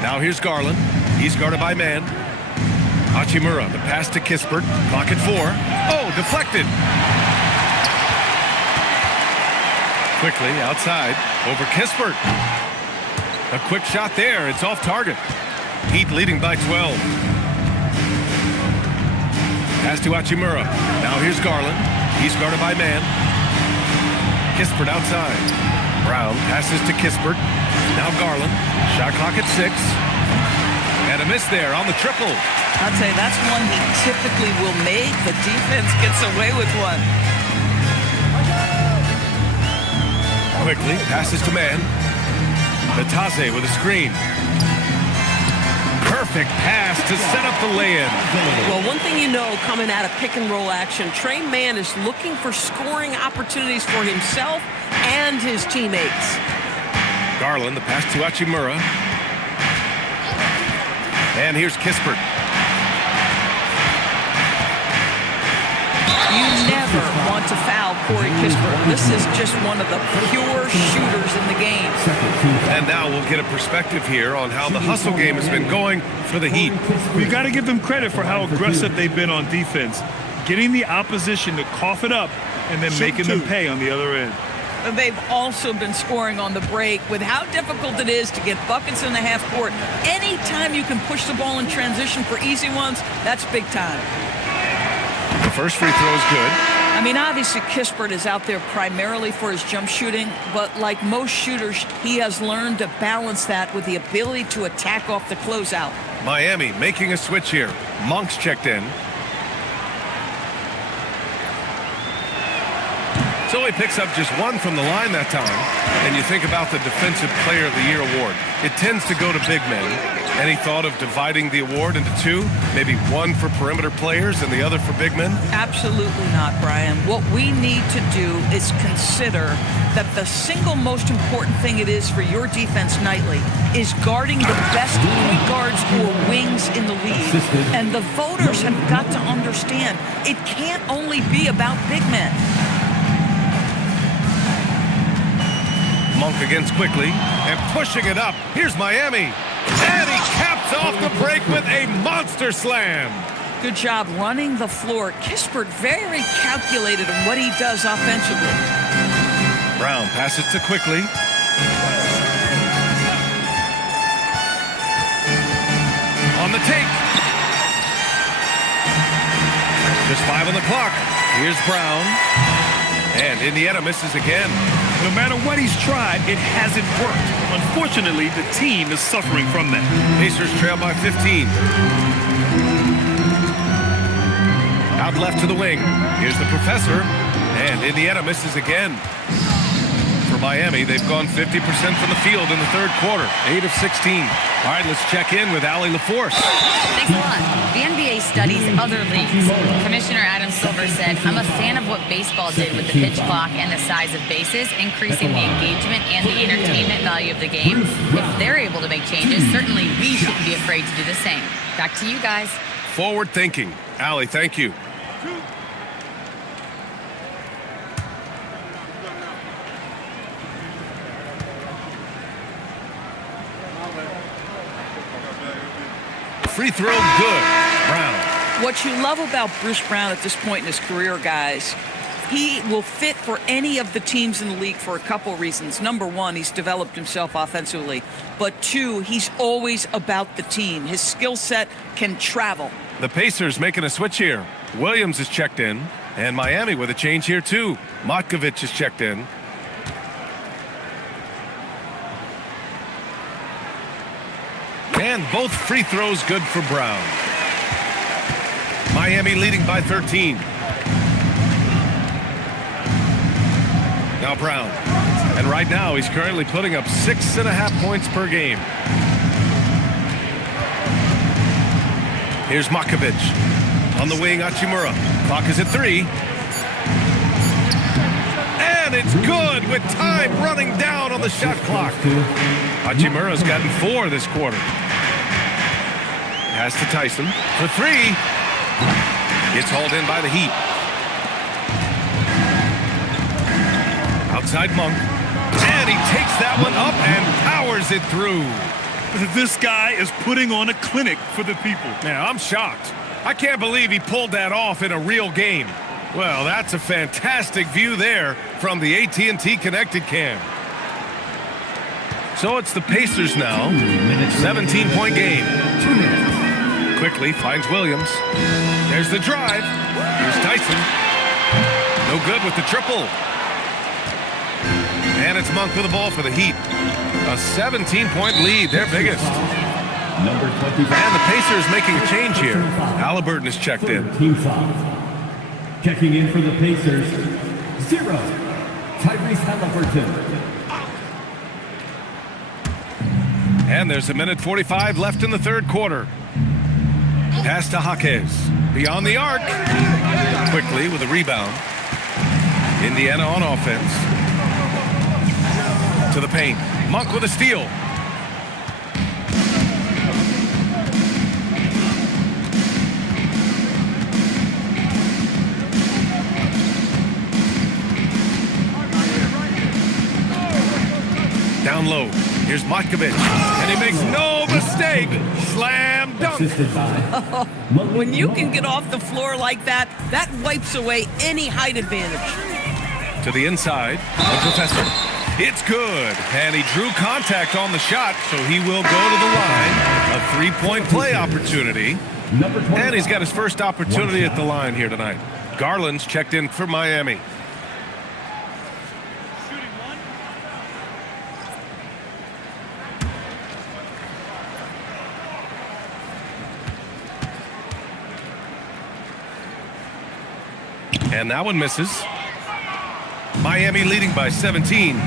Now here's Garland. He's guarded by man. Hachimura, the pass to Kispert. Clock at 4. Oh, deflected. Quickly outside. Over Kispert. A quick shot there. It's off target. Heat leading by 12. Pass to Hachimura. Now here's Garland. He's guarded by man. Kispert outside. Brown passes to Kispert. Now Garland. Shot clock at 6. And a miss there on the triple. I'll tell you, that's one he typically will make. The defense gets away with one. Quickly passes to man. Natase with a screen. Perfect pass to set up the lay-in. Well, one thing you know coming out of pick and roll action, Trey Mann is looking for scoring opportunities for himself and his teammates. Garland, the pass to Hachimura. And here's Kispert. You never want to foul Corey Kispert. This is just one of the pure shooters in the game. And now we'll get a perspective here on how the hustle game has been going for the Heat. We've got to give them credit for how aggressive they've been on defense, getting the opposition to cough it up and then making them pay on the other end. They've also been scoring on the break with how difficult it is to get buckets in the half court. Anytime you can push the ball in transition for easy ones, that's big time. The first free throw is good. I mean, obviously, Kispert is out there primarily for his jump shooting, but like most shooters, he has learned to balance that with the ability to attack off the closeout. Miami making a switch here. Monk's checked in. So he picks up just one from the line that time. And you think about the Defensive Player of the Year award. It tends to go to big men. Any thought of dividing the award into two? Maybe one for perimeter players and the other for big men? Absolutely not, Brian. What we need to do is consider that the single most important thing it is for your defense nightly is guarding the best point guards or wings in the league. And the voters have got to understand it can't only be about big men. Monk against quickly and pushing it up. Here's Miami. And he caps off the break with a monster slam. Good job running the floor. Kispert very calculated in what he does offensively. Brown passes to quickly. On the take. Just 5 on the clock. Here's Brown. And Indiana misses again. No matter what he's tried, it hasn't worked. Unfortunately, the team is suffering from that. Pacers trail by 15. Out left to the wing. Here's the professor. And Indiana misses again. For Miami, they've gone 50% from the field in the third quarter. 8 of 16. All right, let's check in with Allie LaForce. Thanks a lot. The NBA studies other leagues. Commissioner Adam Silver said, I'm a fan of what baseball did with the pitch clock and the size of bases, increasing the engagement and the entertainment value of the game. If they're able to make changes, certainly we shouldn't be afraid to do the same. Back to you guys. Forward thinking. Allie, thank you. Free throw good. Brown. What you love about Bruce Brown at this point in his career, guys, he will fit for any of the teams in the league for a couple reasons. Number one, he's developed himself offensively. But two, he's always about the team. His skill set can travel. The Pacers making a switch here. Williams is checked in. And Miami with a change here too. Matkovic is checked in. And both free throws good for Brown. Miami leading by 13. Now Brown. And right now he's currently putting up 6.5 points per game. Here's Matkovic. On the wing, Hachimura. Clock is at 3. And it's good with time running down on the shot clock. Hachimura's gotten 4 this quarter. Pass to Tyson for 3. Gets hauled in by the Heat. Outside Monk. And he takes that one up and powers it through. This guy is putting on a clinic for the people. Man, I'm shocked. I can't believe he pulled that off in a real game. Well, that's a fantastic view there from the AT&T Connected Cam. So it's the Pacers now. 17-point game. Quickly finds Williams. There's the drive. Here's Tyson. No good with the triple. And it's Monk with the ball for the Heat. A 17-point lead, their biggest. Number 25. And the Pacers making a change here. Halliburton is checked in. Team foul. Checking in for the Pacers, 0, Tyrese Halliburton. And there's 1:45 left in the third quarter. Pass to Jaquez. Beyond the arc. Quickly with a rebound. Indiana on offense. To the paint. Monk with a steal. Down low. Here's Matkovic. And he makes no mistake. Slam dunk. When you can get off the floor like that, that wipes away any height advantage. To the inside. The Professor. It's good. And he drew contact on the shot, so he will go to the line. A three-point play opportunity. And he's got his first opportunity at the line here tonight. Garland's checked in for Miami. And that one misses. Miami leading by 17.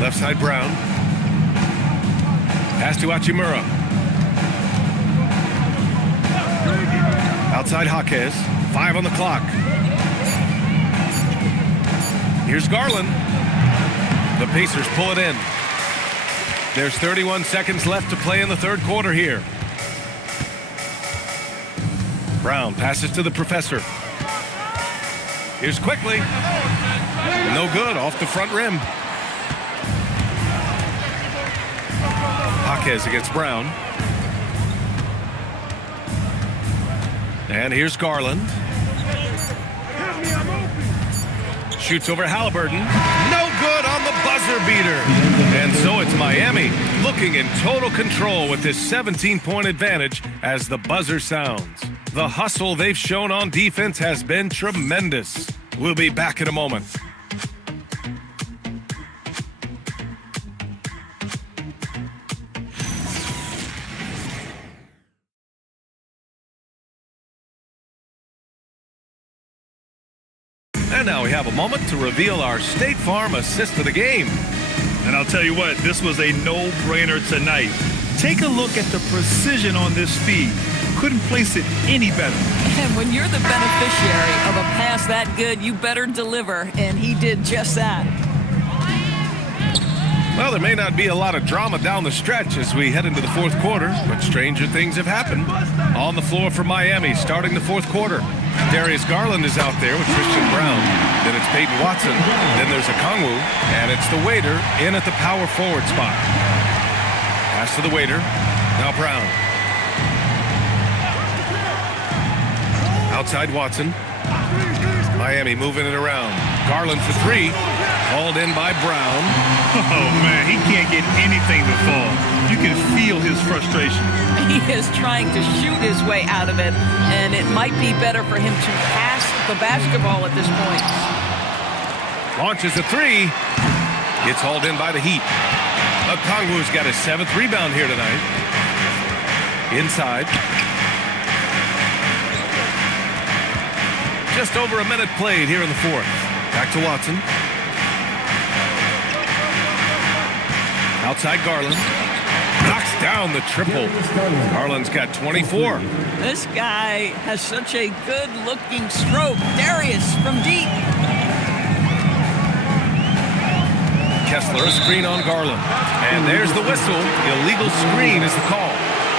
Left side Brown. Pass to Hachimura. Outside Jaquez. 5 on the clock. Here's Garland. The Pacers pull it in. There's 31 seconds left to play in the third quarter here. Brown passes to the Professor. Here's quickly. No good, off the front rim. Jaquez against Brown. And here's Garland. Shoots over Halliburton. No good on the buzzer beater. And so it's Miami looking in total control with this 17-point advantage as the buzzer sounds. The hustle they've shown on defense has been tremendous. We'll be back in a moment. And now we have a moment to reveal our State Farm assist of the game. And I'll tell you what, this was a no-brainer tonight. Take a look at the precision on this feed. Couldn't place it any better. And when you're the beneficiary of a pass that good, you better deliver, and he did just that. Well, there may not be a lot of drama down the stretch as we head into the fourth quarter, but stranger things have happened. On the floor for Miami, starting the fourth quarter. Darius Garland is out there with Christian Brown. Then it's Peyton Watson. Then there's Okongwu, and it's the waiter in at the power forward spot. Pass to the waiter. Now Brown. Outside Watson. Miami moving it around. Garland for three. Hauled in by Brown. Oh, man, he can't get anything to fall. You can feel his frustration. He is trying to shoot his way out of it, and it might be better for him to pass the basketball at this point. Launches a three. Gets hauled in by the Heat. Okongwu's got his 7th rebound here tonight. Inside. Just over a minute played here in the fourth. Back to Watson. Outside Garland. Knocks down the triple. Garland's got 24. This guy has such a good-looking stroke. Darius from deep. Kessler, a screen on Garland. And there's the whistle. Illegal screen is the call.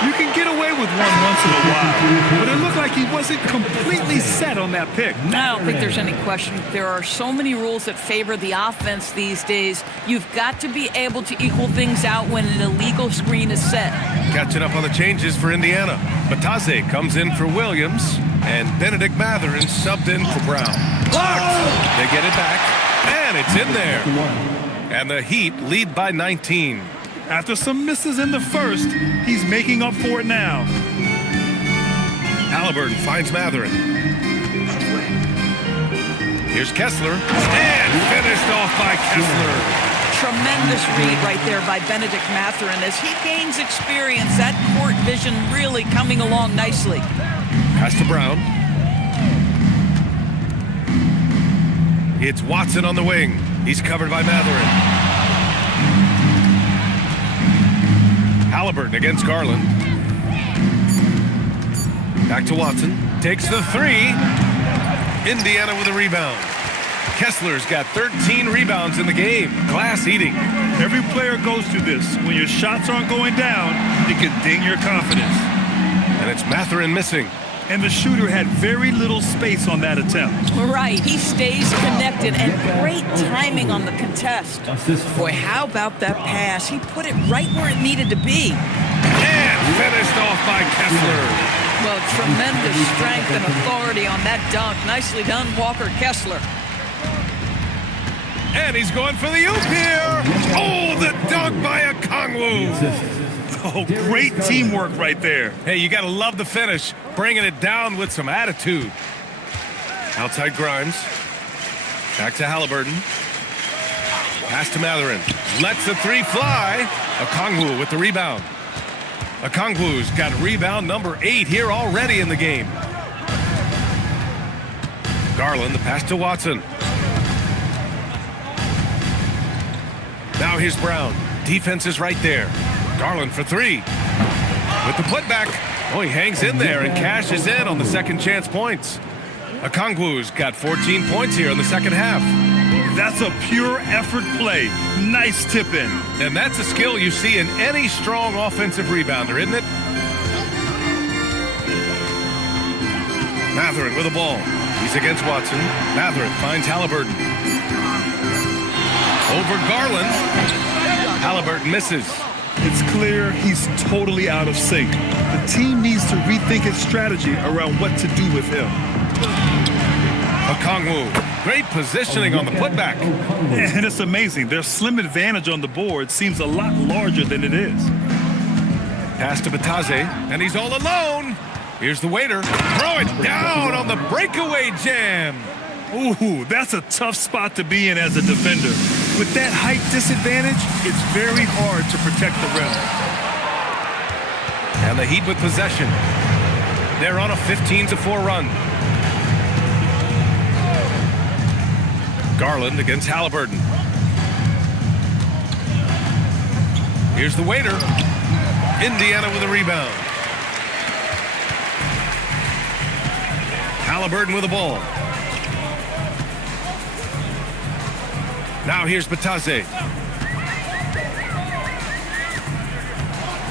You can get away with one once in a while, but it looked like he wasn't completely set on that pick. I don't think there's any question. There are so many rules that favor the offense these days. You've got to be able to equal things out when an illegal screen is set. Catching up on the changes for Indiana. Bataze comes in for Williams, and Benedict Matherin subbed in for Brown. Blocked! They get it back, and it's in there. And the Heat lead by 19. After some misses in the first, he's making up for it now. Halliburton finds Matherin. Here's Kessler, and finished off by Kessler. Tremendous read right there by Benedict Mathurin. As he gains experience, that court vision really coming along nicely. Pass to Brown. It's Watson on the wing. He's covered by Mathurin. Halliburton against Garland. Back to Watson. Takes the three. Indiana with a rebound. Kessler's got 13 rebounds in the game. Glass eating. Every player goes through this. When your shots aren't going down, it can ding your confidence. And it's Mathurin missing. And the shooter had very little space on that attempt. Right, he stays connected, and great timing on the contest. Boy, how about that pass? He put it right where it needed to be. And finished off by Kessler. Well, tremendous strength and authority on that dunk. Nicely done, Walker Kessler. And he's going for the oop here. Oh, the dunk by Okongwu. Oh, great teamwork right there. Hey, you got to love the finish. Bringing it down with some attitude. Outside Grimes. Back to Halliburton. Pass to Mathurin. Lets the three fly. Okongwu with the rebound. Okongwu's got rebound number 8 here already in the game. Garland, the pass to Watson. Now here's Brown. Defense is right there. Garland for 3. With the putback. Oh, he hangs in there and cashes in on the second chance points. Okongwu's got 14 points here in the second half. That's a pure effort play. Nice tip in. And that's a skill you see in any strong offensive rebounder, isn't it? Mathurin with the ball. He's against Watson. Mathurin finds Halliburton. Over Garland. Halliburton misses. It's clear he's totally out of sync. The team needs to rethink its strategy around what to do with him. Okongwu, great positioning on the putback. And it's amazing. Their slim advantage on the board seems a lot larger than it is. Pass to Bataze, and he's all alone. Here's the waiter. Throw it down on the breakaway jam. Ooh, that's a tough spot to be in as a defender. With that height disadvantage, it's very hard to protect the rim. And the Heat with possession. They're on a 15-4 run. Garland against Halliburton. Here's the waiter. Indiana with a rebound. Halliburton with the ball. Now here's Bataze.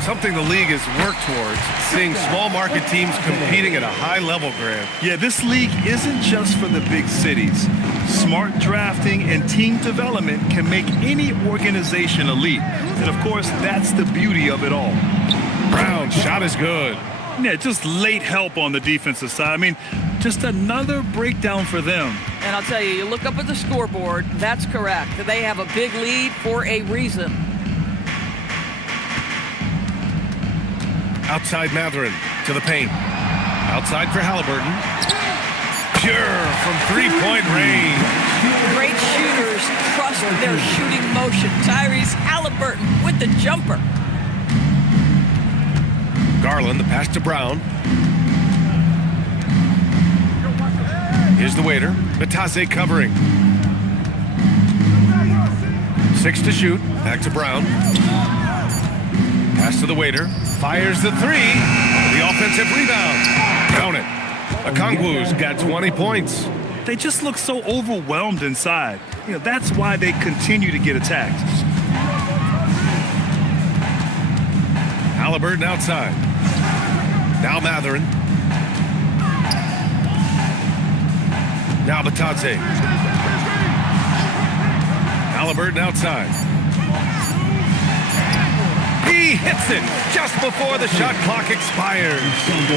Something the league has worked towards, seeing small market teams competing at a high level, Grant. Yeah, this league isn't just for the big cities. Smart drafting and team development can make any organization elite. And of course, that's the beauty of it all. Brown, shot is good. Yeah, just late help on the defensive side. I mean, just another breakdown for them. And I'll tell you, you look up at the scoreboard, that's correct. They have a big lead for a reason. Outside Mathurin to the paint. Outside for Halliburton. Pure from three-point range. Great shooters trust their shooting motion. Tyrese Halliburton with the jumper. Garland, the pass to Brown. Here's the waiter. Bataze covering. 6 to shoot. Back to Brown. Pass to the waiter. Fires the 3. The offensive rebound. Count it. Okongwu's got 20 points. They just look so overwhelmed inside. You know, that's why they continue to get attacked. Halliburton outside. Now Mathurin. Now Bataze. Halliburton outside. He hits it just before the shot clock expires.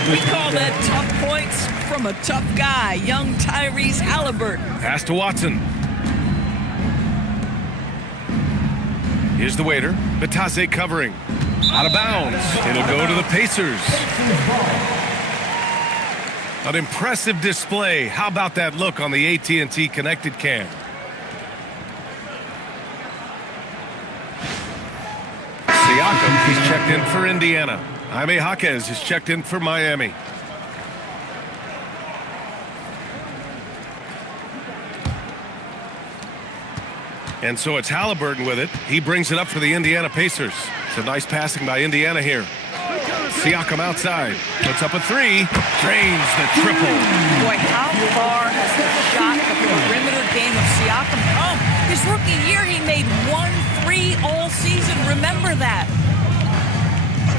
We call that tough points from a tough guy, young Tyrese Halliburton. Pass to Watson. Here's the waiter. Bataze covering. Out of bounds. It'll go to the Pacers. An impressive display. How about that look on the AT&T connected cam? Siakam, he's checked in for Indiana. Jaime Jaquez is checked in for Miami. And so it's Halliburton with it. He brings it up for the Indiana Pacers. It's a nice passing by Indiana here. Siakam outside. Puts up a three. Drains the triple. Boy, how far has the shot, the perimeter game of Siakam come? His rookie year, he made 1-3 all season. Remember that.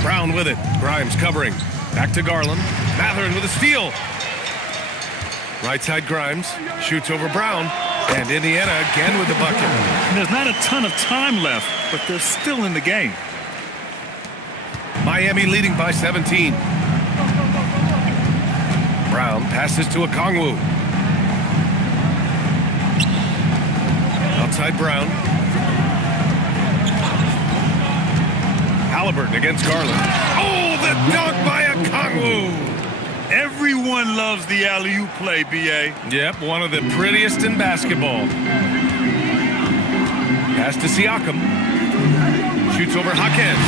Brown with it. Grimes covering. Back to Garland. Matherin with a steal. Right side Grimes. Shoots over Brown. And Indiana again with the bucket. And there's not a ton of time left, but they're still in the game. Miami leading by 17. Brown passes to Okongwu. Outside Brown. Halliburton against Garland. Oh, the dunk by Okongwu! Everyone loves the alley-oop play, B.A. Yep, one of the prettiest in basketball. Pass to Siakam. Shoots over Jaquez.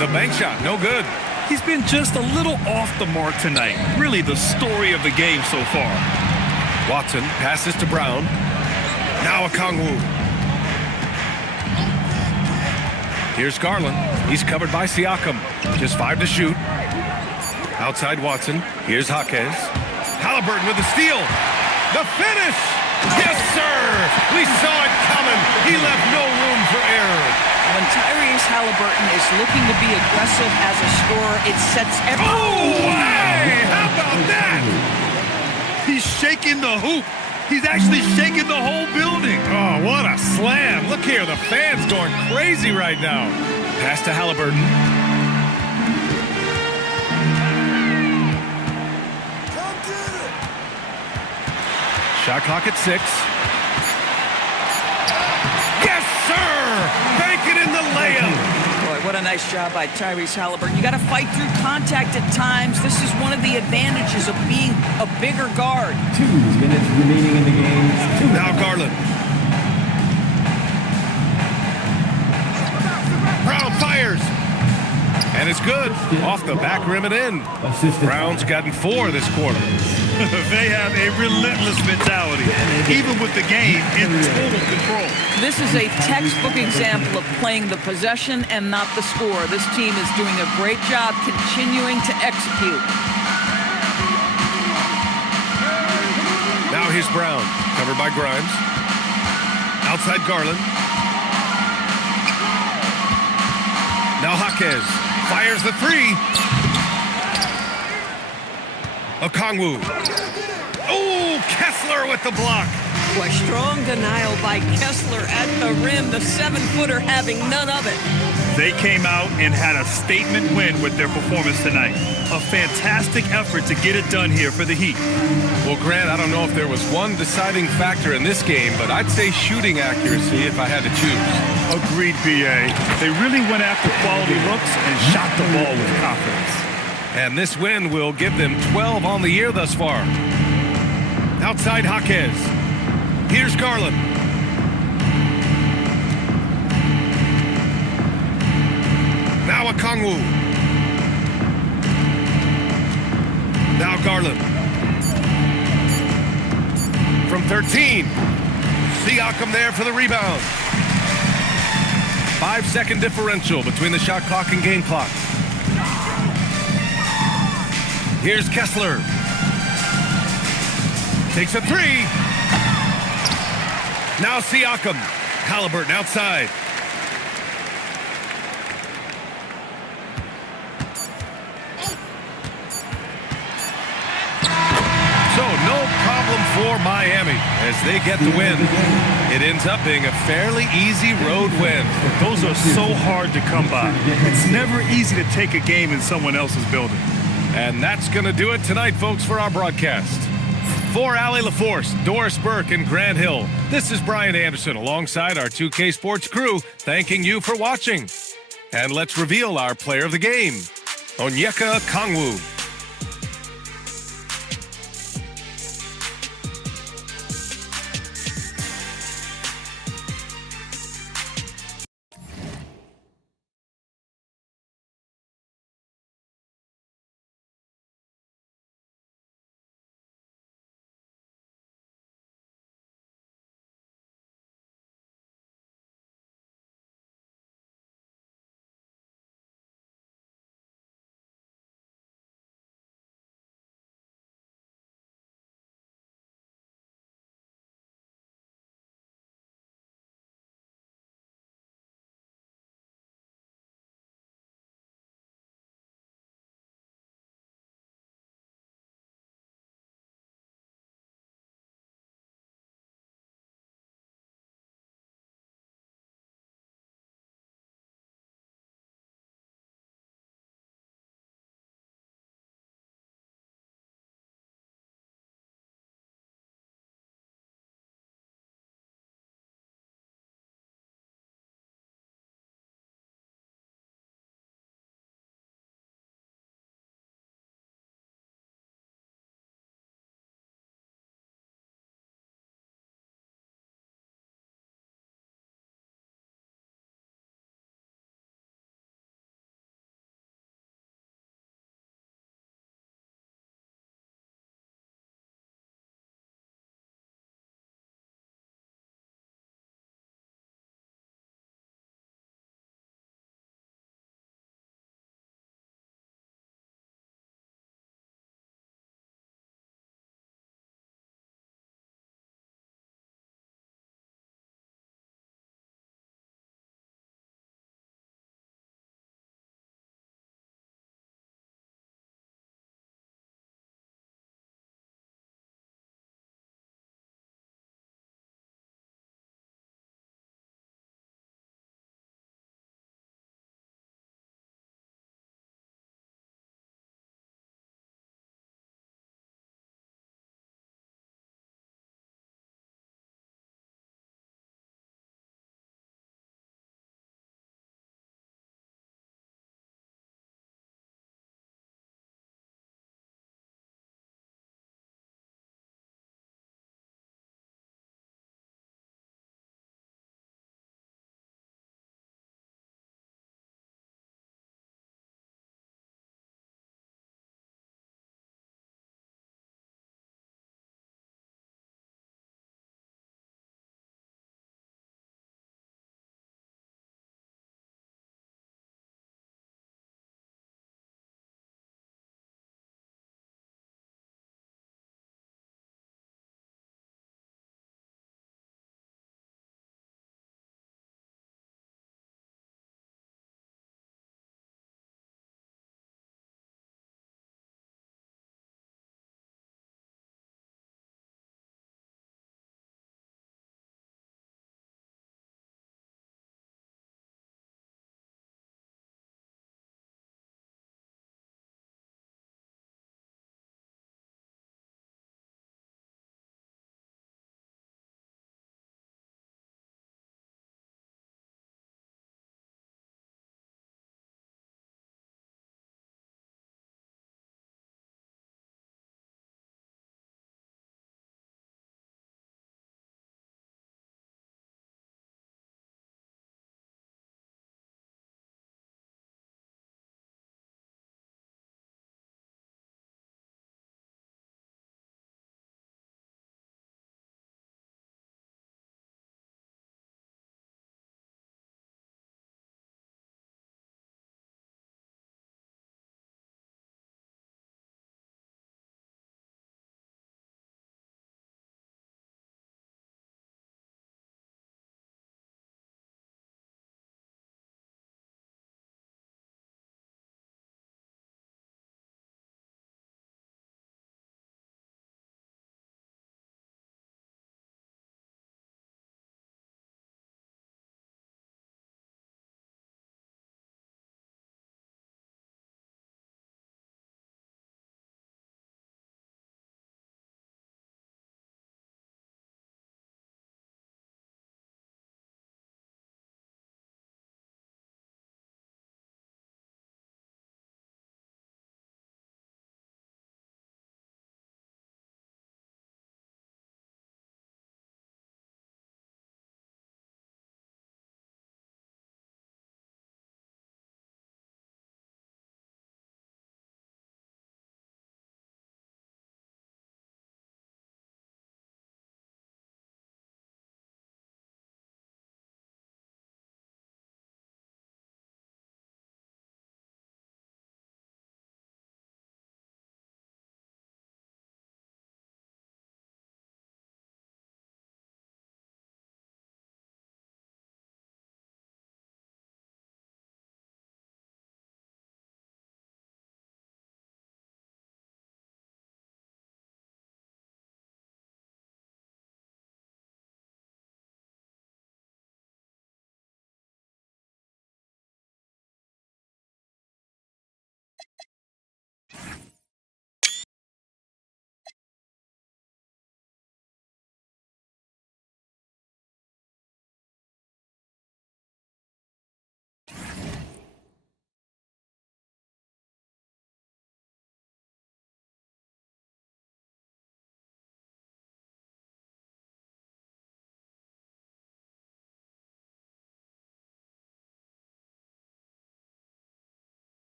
The bank shot, no good. He's been just a little off the mark tonight. Really the story of the game so far. Watson passes to Brown. Now Okongwu. Here's Garland. He's covered by Siakam. Just 5 to shoot. Outside Watson. Here's Jaquez. Halliburton with the steal. The finish! Yes, sir! We saw it coming. He left no room for error. When Tyrese Halliburton is looking to be aggressive as a scorer, it sets every... Oh, hey! How about that? He's shaking the hoop. He's actually shaking the whole building. Oh, what a slam. Look here, the fans going crazy right now. Pass to Halliburton. Shot clock at 6. Yes, sir! Bank it in the layup. Boy, what a nice job by Tyrese Halliburton. You got to fight through contact at times. This is one of the advantages of being a bigger guard. 2 minutes remaining in the game. Now Garland. Brown fires. And it's good. Off the back rim and in. Brown's gotten 4 this quarter. They have a relentless mentality, even with the game in total control. This is a textbook example of playing the possession and not the score. This team is doing a great job continuing to execute. Now here's Brown, covered by Grimes. Outside Garland. Now Jaquez fires the 3. Okongwu. Oh, Kessler with the block. Boy, strong denial by Kessler at the rim. The 7-footer having none of it. They came out and had a statement win with their performance tonight. A fantastic effort to get it done here for the Heat. Well, Grant, I don't know if there was one deciding factor in this game, but I'd say shooting accuracy if I had to choose. Agreed, B.A. They really went after quality looks and shot the ball with confidence. And this win will give them 12 on the year thus far. Outside Jaquez. Here's Garland. Now Okongwu. Now Garland. From 13. Siakam there for the rebound. 5-second differential between the shot clock and game clock. Here's Kessler. Takes a 3. Now Siakam. Halliburton outside. So no problem for Miami as they get the win. It ends up being a fairly easy road win. Those are so hard to come by. It's never easy to take a game in someone else's building. And that's going to do it tonight, folks, for our broadcast. For Allie LaForce, Doris Burke, and Grant Hill, this is Brian Anderson alongside our 2K Sports crew, thanking you for watching. And let's reveal our player of the game, Onyeka Okongwu.